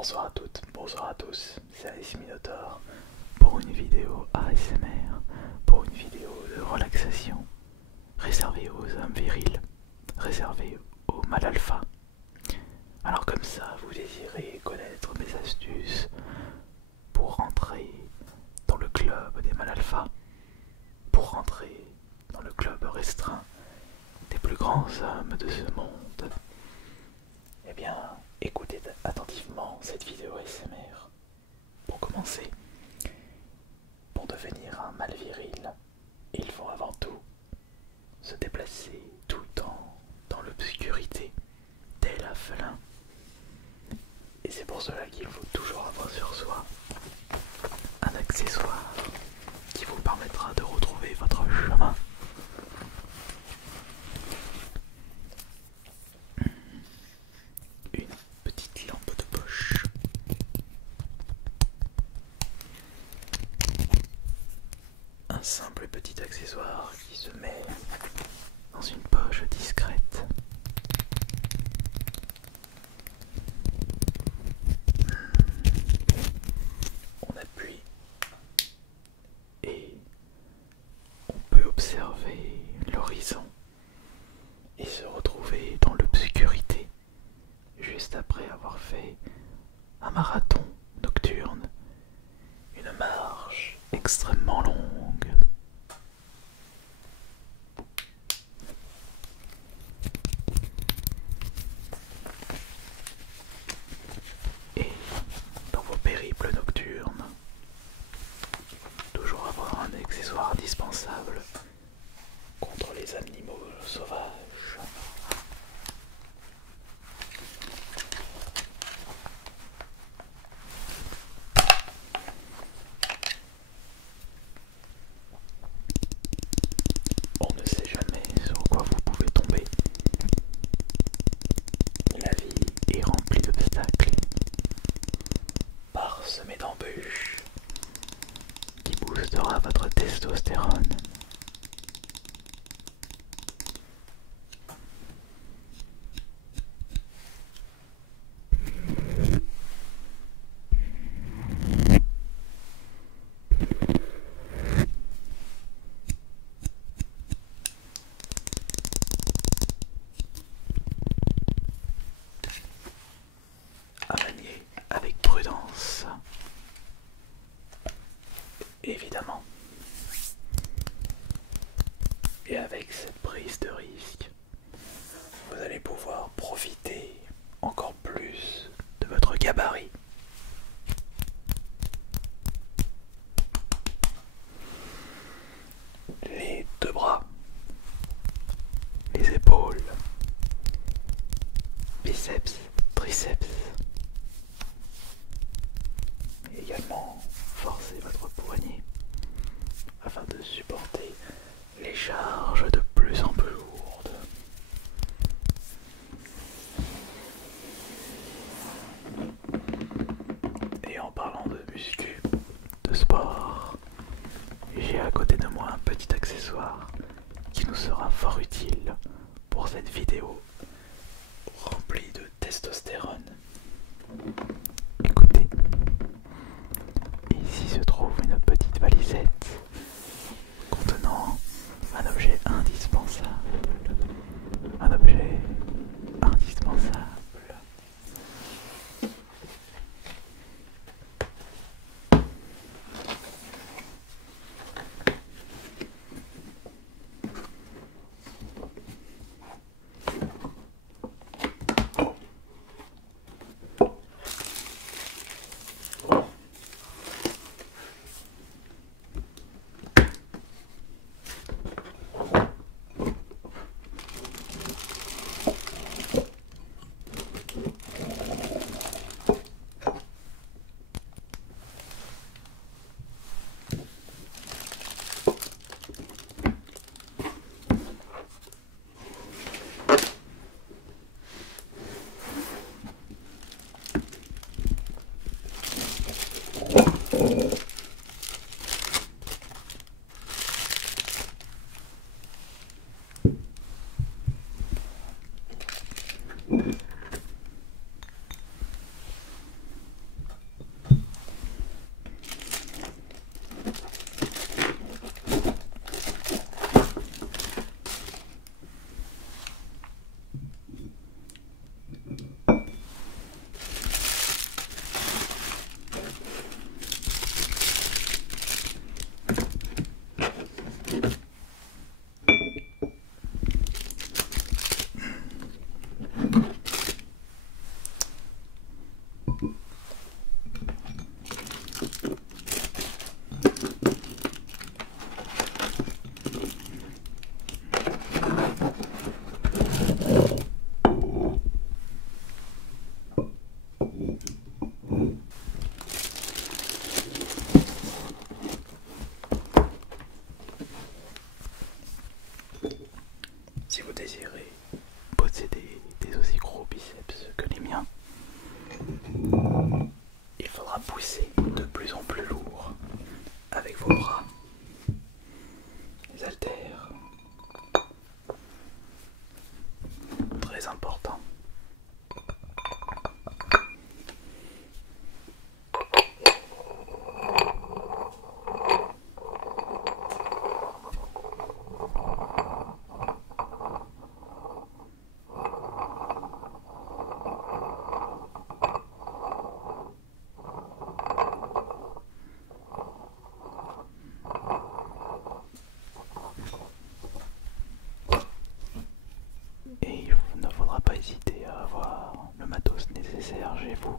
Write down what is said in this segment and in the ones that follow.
Bonsoir à toutes, bonsoir à tous, c'est Alice Minotaur pour une vidéo ASMR, pour une vidéo de relaxation réservée aux hommes virils, réservée aux mâles alpha. Alors comme ça, vous désirez connaître mes astuces pour rentrer dans le club des mâles alpha, pour rentrer dans le club restreint des plus grands hommes de ce monde. Eh bien, écoutez attentivement cette vidéo ASMR. Pour commencer, pour devenir un mâle viril, il faut avant tout se déplacer tout le temps dans l'obscurité, tel un félin. Et c'est pour cela qu'il faut toujours avoir sur soi un accessoire qui vous permettra de retrouver votre chemin. Une petite lampe de poche. Un simple petit accessoire qui se met dans une poche discrète. On appuie et on peut observer l'horizon et se retrouver dans l'obscurité juste après avoir fait un marathon nocturne, une marche extrêmement longue. Et dans vos périples nocturnes, toujours avoir un accessoire indispensable contre les animaux sauvages. On ne sait jamais sur quoi vous pouvez tomber. La vie est remplie d'obstacles, parsemée d'embûches, qui boostera votre testostérone. À manier avec prudence, évidemment, et avec cette prise de risque, vous allez pouvoir profiter encore plus de votre gabarit. Les deux bras, les épaules, biceps, triceps. Et également forcer votre poignet afin de supporter les charges de plus en plus lourdes. Et en parlant de muscu, de sport, j'ai à côté de moi un petit accessoire qui nous sera fort utile pour cette vidéo remplie de testostérone. Écoutez, ici se trouve une petite valisette contenant un objet indispensable. Un objet indispensable. Si vous désirez posséder des aussi gros biceps que les miens, il faudra pousser de plus en plus lourd avec vos bras. Les haltères, très important. Et il ne faudra pas hésiter à avoir le matos nécessaire chez vous.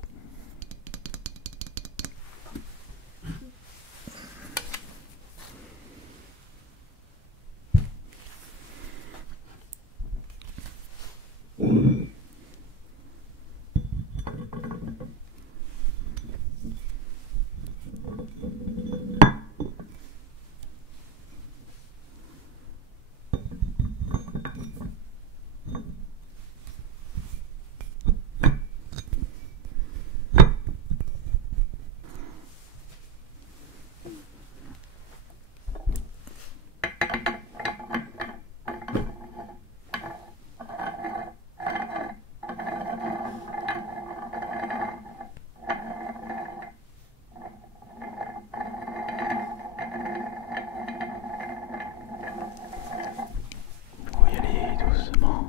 Vous y allez doucement,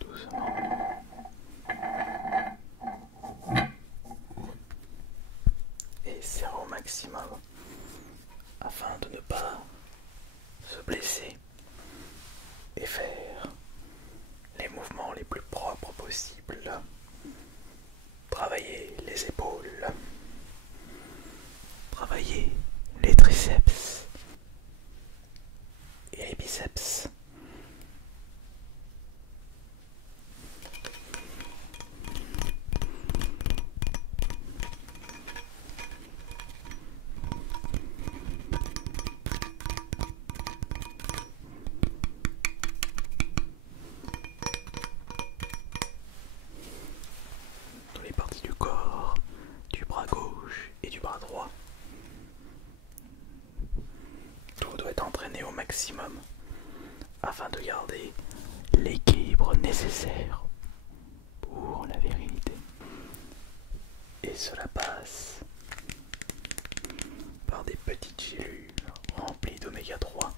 doucement. Et serrez au maximum afin de ne pas se blesser et faire les mouvements les plus propres possibles. Travaillez les épaules, travaillez les triceps et les biceps. Dans les parties du corps, du bras gauche et du bras droit. Tout doit être entraîné au maximum afin de garder l'équilibre nécessaire pour la virilité. Et cela passe par des petites gélules remplies d'oméga 3.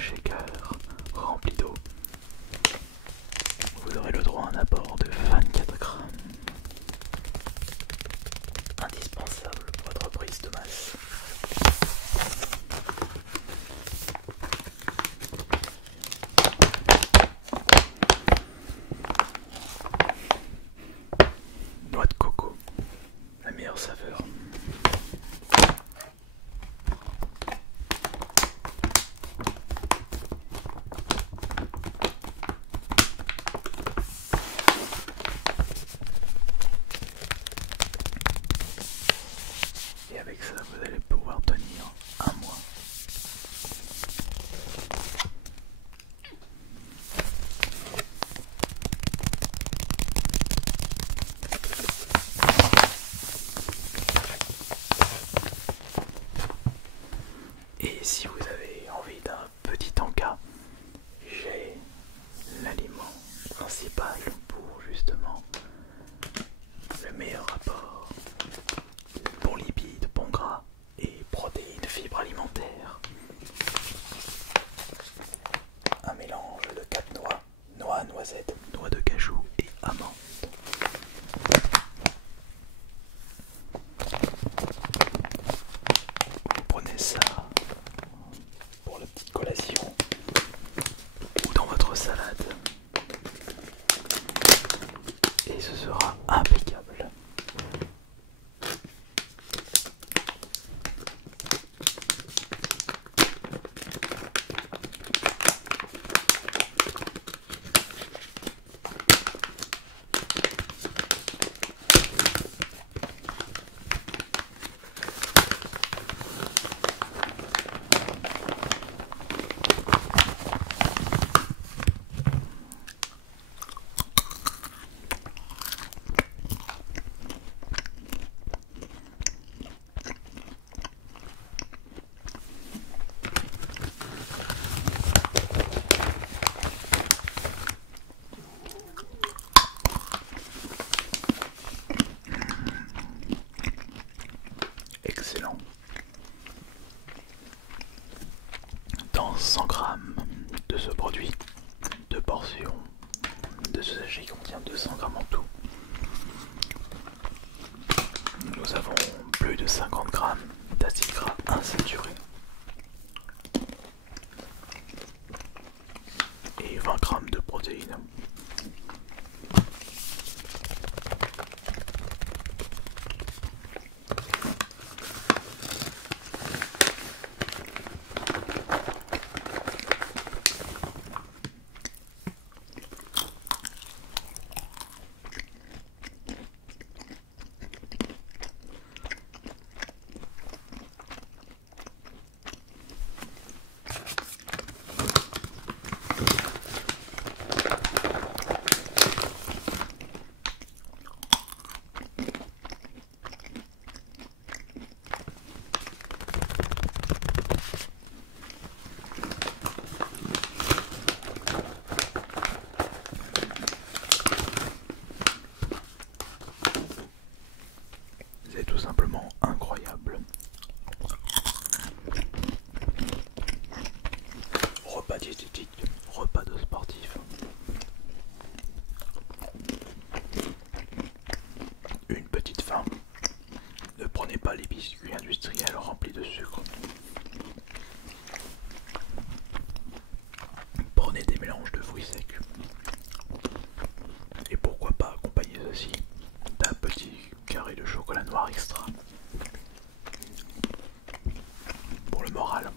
shaker rempli d'eau. Vous aurez le droit à un apport de 24 grammes. Indispensable pour votre prise de masse. Noix de coco, la meilleure saveur. Et avec ça, vous allez pouvoir tenir un mois. Et si vous avez envie d'un petit encas, j'ai l'aliment principal pour justement le meilleur rapport pour lipides, bons gras et protéines, fibres alimentaires. Un mélange de 4 noix, noix, noisettes, noix de cajou et amandes. Vous prenez ça pour la petite collation ou dans votre salade et ce sera impeccable. Excellent. Dans 100 grammes de ce produit, 2 portions de ce sachet qui contient 200 grammes en tout, nous avons plus de 50 grammes d'acides gras insaturés et 20 grammes de protéines. C'est tout simplement incroyable. Repas diététique, repas de sportif. Une petite faim. Ne prenez pas les biscuits industriels remplis de sucre. Prenez des mélanges de fruits secs. Et pourquoi pas accompagner ceci d'un petit carré de chocolat noir extra. Pour le moral.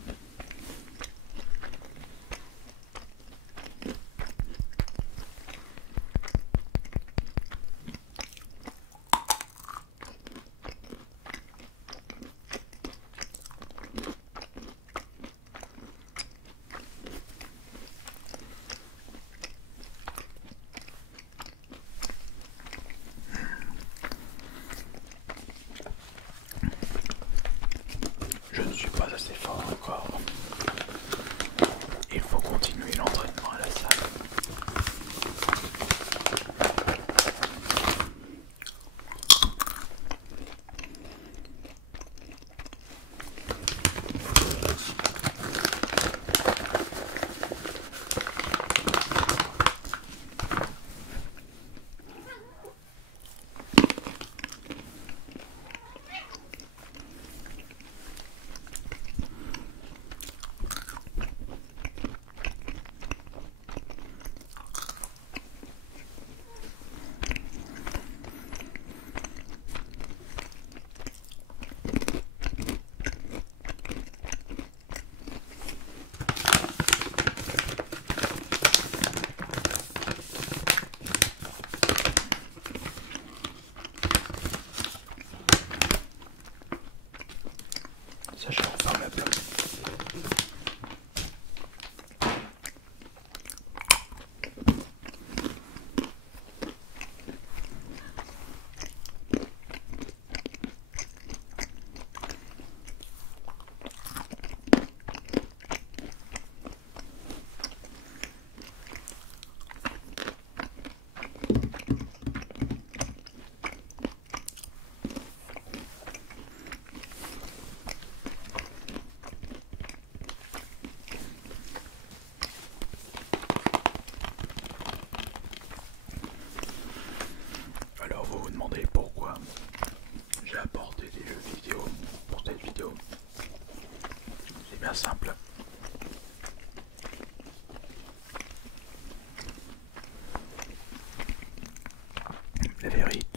Je ne suis pas assez fort encore. Il faut continuer l'entraînement à la salle. bien simple.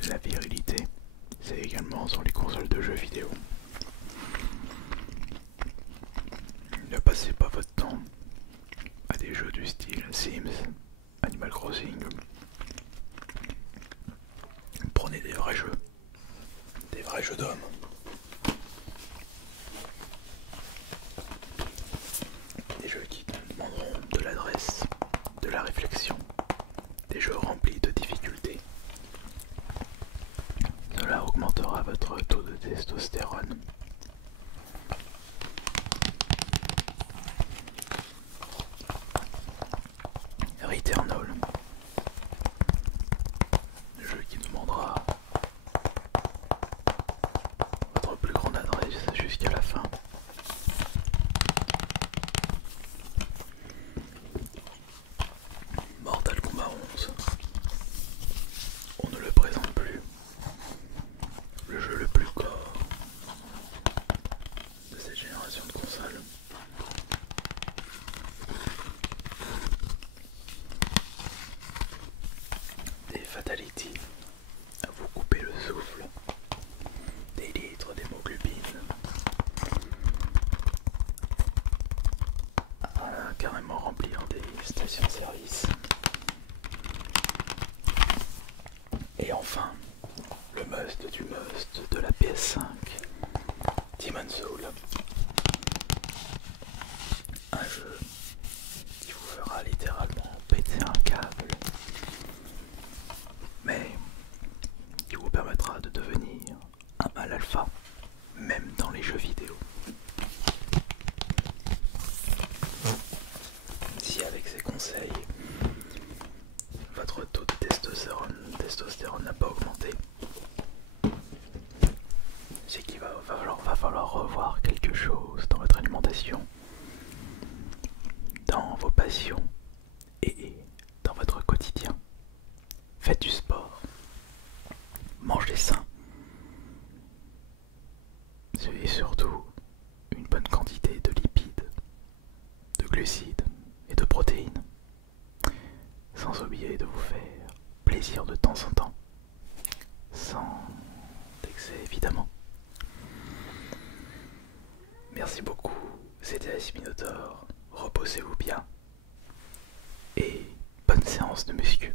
La virilité, c'est également sur les consoles de jeux vidéo. Ne passez pas votre temps à des jeux du style Sims, Animal Crossing. Prenez des vrais jeux d'hommes. Des jeux qui demanderont de l'adresse, de la réflexion, des jeux remplis de difficultés. Cela augmentera votre taux de testostérone. Returnal, le jeu qui demandera votre plus grande adresse jusqu'à la fin. Mortal Kombat 11, on ne le présente plus. Le jeu le plus gore de cette génération de consoles. Des fatalities à vous couper le souffle, des litres d'hémoglobine, à carrément remplir des stations-service. Et enfin, le must du must de la PS5, Demon's Souls. Un jeu qui vous fera littéralement péter un câble, mais qui vous permettra de devenir un mal alpha, même dans les jeux vidéo. Si avec ces conseils, votre taux de testostérone n'a pas augmenté, c'est qu'il va falloir revoir quelque chose dans votre alimentation, dans vos passions et dans votre quotidien. Faites du sport, mangez sain, et surtout une bonne quantité de lipides, de glucides et de protéines, sans oublier de vous faire plaisir de temps en temps, sans excès évidemment. Merci beaucoup, c'était Ice Minotaur, reposez-vous bien et bonne séance de muscu.